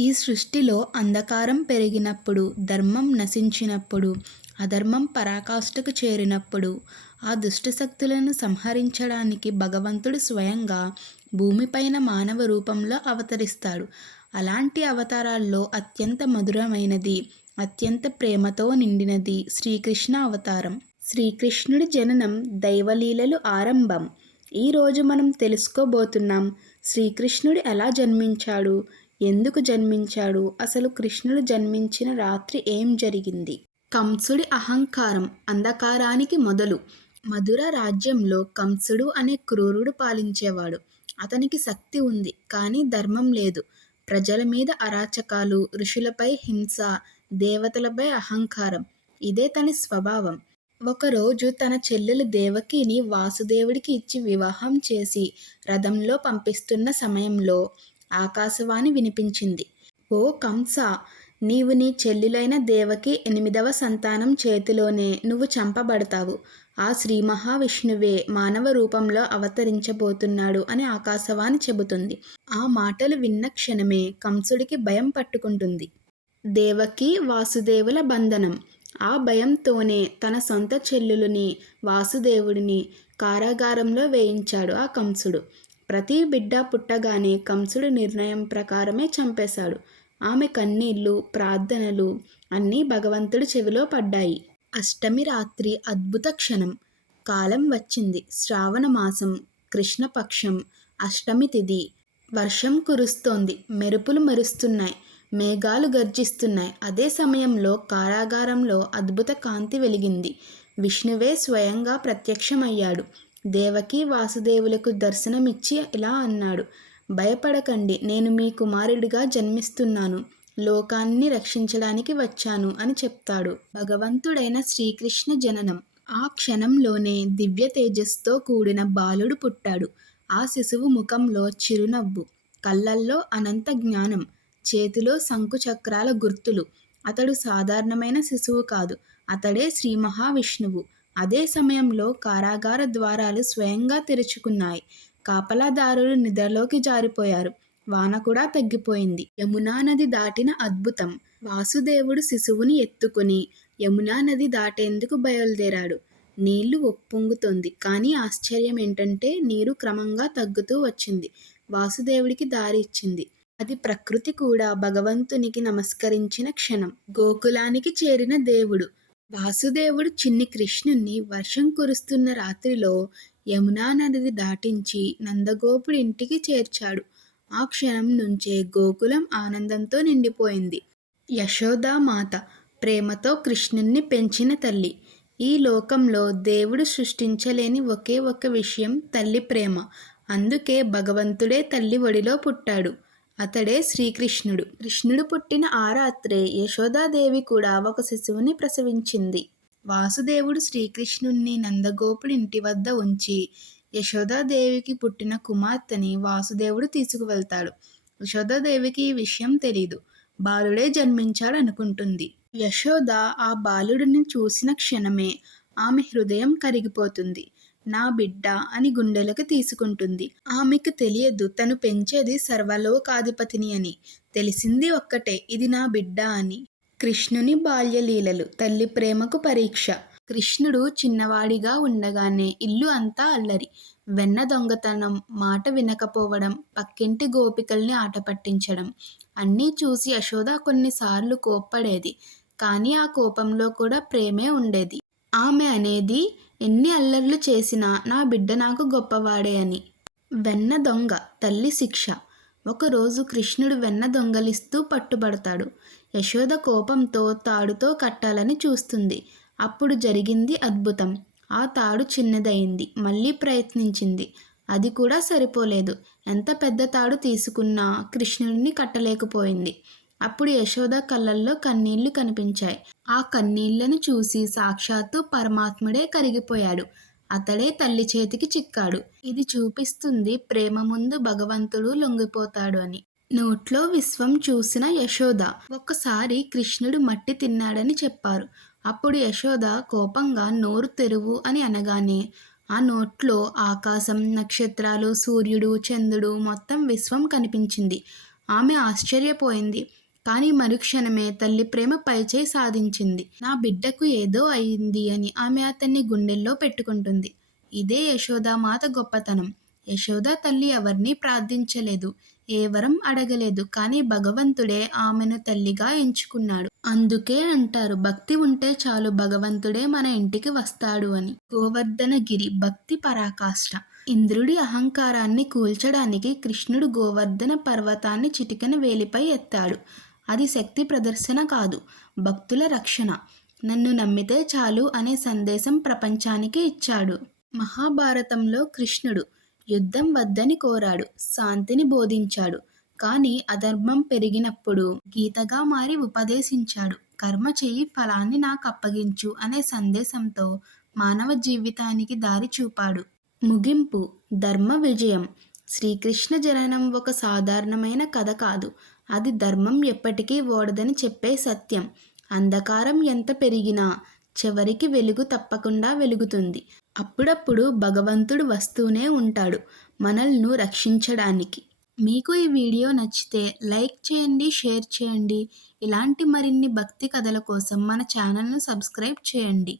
ఈ సృష్టిలో అంధకారం పెరిగినప్పుడు ధర్మం నశించినప్పుడు అధర్మం పరాకాష్ఠకు చేరినప్పుడు ఆ దుష్టశక్తులను సంహరించడానికి భగవంతుడు స్వయంగా భూమిపైన మానవ రూపంలో అవతరిస్తాడు. అలాంటి అవతారాల్లో అత్యంత మధురమైనది అత్యంత ప్రేమతో నిండినది శ్రీకృష్ణ అవతారం. శ్రీకృష్ణుడి జననం దైవలీలలు ఆరంభం. ఈరోజు మనం తెలుసుకోబోతున్నాం శ్రీకృష్ణుడు ఎలా జన్మించాడు ఎందుకు జన్మించాడు? అసలు కృష్ణుడు జన్మించిన రాత్రి ఏం జరిగింది? కంసుడి అహంకారం అంధకారానికి మొదలు. మధుర రాజ్యంలో కంసుడు అనే క్రూరుడు పాలించేవాడు. అతనికి శక్తి ఉంది కానీ ధర్మం లేదు. ప్రజల మీద అరాచకాలు ఋషులపై హింస దేవతలపై అహంకారం ఇదే తన స్వభావం. ఒకరోజు తన చెల్లెలు దేవకిని వాసుదేవుడికి ఇచ్చి వివాహం చేసి రథంలో పంపిస్తున్న సమయంలో ఆకాశవాణి వినిపించింది. ఓ కంస నీవు నీ చెల్లులైన దేవకి ఎనిమిదవ సంతానం చేతిలోనే నువ్వు చంపబడతావు. ఆ శ్రీ మహావిష్ణువే మానవ రూపంలో అవతరించబోతున్నాడు అని ఆకాశవాణి చెబుతుంది. ఆ మాటలు విన్న క్షణమే కంసుడికి భయం పట్టుకుంటుంది. దేవకి వాసుదేవుల బంధనం. ఆ భయంతోనే తన సొంత చెల్లులని వాసుదేవుడిని కారాగారంలో వేయించాడు ఆ కంసుడు. ప్రతి బిడ్డ పుట్టగానే కంసుడు నిర్ణయం ప్రకారమే చంపేశాడు. ఆమె కన్నీళ్ళు ప్రార్థనలు అన్నీ భగవంతుడి చెవిలో పడ్డాయి. అష్టమి రాత్రి అద్భుత క్షణం. కాలం వచ్చింది. శ్రావణ మాసం కృష్ణపక్షం అష్టమి తిథి వర్షం కురుస్తోంది. మెరుపులు మెరుస్తున్నాయి. మేఘాలు గర్జిస్తున్నాయి. అదే సమయంలో కారాగారంలో అద్భుత కాంతి వెలిగింది. విష్ణువే స్వయంగా ప్రత్యక్షమయ్యాడు. దేవకి వాసుదేవులకు దర్శనమిచ్చి ఇలా అన్నాడు. భయపడకండి నేను మీ కుమారుడిగా జన్మిస్తున్నాను. లోకాన్ని రక్షించడానికి వచ్చాను అని చెప్తాడు. భగవంతుడైన శ్రీకృష్ణ జననం. ఆ క్షణంలోనే దివ్య తేజస్తో కూడిన బాలుడు పుట్టాడు. ఆ శిశువు ముఖంలో చిరునవ్వు కళ్ళల్లో అనంత జ్ఞానం చేతిలో శంకుచక్రాల గుర్తులు. అతడు సాధారణమైన శిశువు కాదు అతడే శ్రీ మహావిష్ణువు. అదే సమయంలో కారాగార ద్వారాలు స్వయంగా తెరుచుకున్నాయి. కాపలాదారులు నిద్రలోకి జారిపోయారు. వాన కూడా తగ్గిపోయింది. యమునా నది దాటిన అద్భుతం. వాసుదేవుడు శిశువుని ఎత్తుకుని యమునా నది దాటేందుకు బయలుదేరాడు. నీళ్ళు ఒప్పొంగుతోంది. కానీ ఆశ్చర్యం ఏంటంటే నీరు క్రమంగా తగ్గుతూ వచ్చింది. వాసుదేవుడికి దారి ఇచ్చింది. అది ప్రకృతి కూడా భగవంతునికి నమస్కరించిన క్షణం. గోకులానికి చేరిన దేవుడు. వాసుదేవుడు చిన్ని కృష్ణుణ్ణి వర్షం కురుస్తున్న రాత్రిలో యమునా నది దాటించి నందగోపుడి ఇంటికి చేర్చాడు. ఆ క్షణం నుంచే గోకులం ఆనందంతో నిండిపోయింది. యశోదామాత ప్రేమతో కృష్ణుణ్ణి పెంచిన తల్లి. ఈ లోకంలో దేవుడు సృష్టించలేని ఒకే ఒక విషయం తల్లి ప్రేమ. అందుకే భగవంతుడే తల్లి ఒడిలో పుట్టాడు. అతడే శ్రీకృష్ణుడు. కృష్ణుడు పుట్టిన ఆ రాత్రే యశోదాదేవి కూడా ఒక శిశువుని ప్రసవించింది. వాసుదేవుడు శ్రీకృష్ణుణ్ణి నందగోపుడి ఇంటి వద్ద ఉంచి యశోదాదేవికి పుట్టిన కుమార్తెని వాసుదేవుడు తీసుకువెళ్తాడు. యశోదాదేవికి ఈ విషయం తెలీదు. బాలుడే జన్మించాడు అనుకుంటుంది యశోద ఆ బాలుడిని చూసిన క్షణమే ఆమె హృదయం కరిగిపోతుంది. నా బిడ్డ అని గుండెలకు తీసుకుంటుంది. ఆమెకు తెలియదు తను పెంచేది సర్వలోకాధిపతిని అని. తెలిసింది ఒక్కటే ఇది నా బిడ్డ అని. కృష్ణుని బాల్యలీలలు తల్లి ప్రేమకు పరీక్ష. కృష్ణుడు చిన్నవాడిగా ఉండగానే ఇల్లు అంతా అల్లరి. వెన్న దొంగతనం మాట వినకపోవడం పక్కింటి గోపికల్ని ఆట పట్టించడం. అన్నీ చూసి యశోద కొన్నిసార్లు కోప్పడేది. కానీ ఆ కోపంలో కూడా ప్రేమే ఉండేది. ఆమె అనేది ఎన్ని అల్లర్లు చేసినా నా బిడ్డ నాకు గొప్పవాడే అని. వెన్న దొంగ తల్లి శిక్ష. ఒకరోజు కృష్ణుడు వెన్న దొంగలిస్తూ పట్టుబడతాడు. యశోద కోపంతో తాడుతో కట్టాలని చూస్తుంది. అప్పుడు జరిగింది అద్భుతం. ఆ తాడు చిన్నదయింది. మళ్ళీ ప్రయత్నించింది. అది కూడా సరిపోలేదు. ఎంత పెద్ద తాడు తీసుకున్నా కృష్ణుడిని కట్టలేకపోయింది. అప్పుడు యశోద కళ్ళల్లో కన్నీళ్ళు కనిపించాయి. ఆ కన్నీళ్ళను చూసి సాక్షాత్తు పరమాత్ముడే కరిగిపోయాడు. అతడే తల్లి చేతికి చిక్కాడు. ఇది చూపిస్తుంది ప్రేమ ముందు భగవంతుడు లొంగిపోతాడు అని. నోట్లో విశ్వం చూసిన యశోద ఒక్కసారి కృష్ణుడు మట్టి తిన్నాడని చెప్పారు. అప్పుడు యశోద కోపంగా నోరు తెరువు అని అనగానే ఆ నోట్లో ఆకాశం నక్షత్రాలు సూర్యుడు చంద్రుడు మొత్తం విశ్వం కనిపించింది. ఆమె ఆశ్చర్యపోయింది. కానీ మరుక్షణమే తల్లి ప్రేమ పైచేయి సాధించింది. నా బిడ్డకు ఏదో అయింది అని ఆమె అతన్ని గుండెల్లో పెట్టుకుంటుంది. ఇదే యశోద మాత గొప్పతనం. యశోద తల్లి ఎవరిని ప్రార్థించలేదు ఏ వరం అడగలేదు కానీ భగవంతుడే ఆమెను తల్లిగా ఎంచుకున్నాడు. అందుకే అంటారు భక్తి ఉంటే చాలు భగవంతుడే మన ఇంటికి వస్తాడు అని. గోవర్ధనగిరి భక్తి పరాకాష్ట. ఇంద్రుడి అహంకారాన్ని కూల్చడానికి కృష్ణుడు గోవర్ధన పర్వతాన్ని చిటికెన వేలిపై ఎత్తాడు. అది శక్తి ప్రదర్శన కాదు భక్తుల రక్షణ. నన్ను నమ్మితే చాలు అనే సందేశం ప్రపంచానికి ఇచ్చాడు. మహాభారతంలో కృష్ణుడు యుద్ధం వద్దని కోరాడు శాంతిని బోధించాడు. కానీ అధర్మం పెరిగినప్పుడు గీతగా మారి ఉపదేశించాడు కర్మ చేయి ఫలాన్ని నాకు అప్పగించు అనే సందేశంతో మానవ జీవితానికి దారి చూపాడు. ముగింపు ధర్మ విజయం. శ్రీకృష్ణ జననం ఒక సాధారణమైన కథ కాదు అది ధర్మం ఎప్పటికీ ఓడదని చెప్పే సత్యం. అంధకారం ఎంత పెరిగినా చివరికి వెలుగు తప్పకుండా వెలుగుతుంది. అప్పుడప్పుడు భగవంతుడు వస్తూనే ఉంటాడు మనల్ని రక్షించడానికి. మీకు ఈ వీడియో నచ్చితే లైక్ చేయండి షేర్ చేయండి. ఇలాంటి మరిన్ని భక్తి కథల కోసం మన ఛానల్ను సబ్స్క్రైబ్ చేయండి.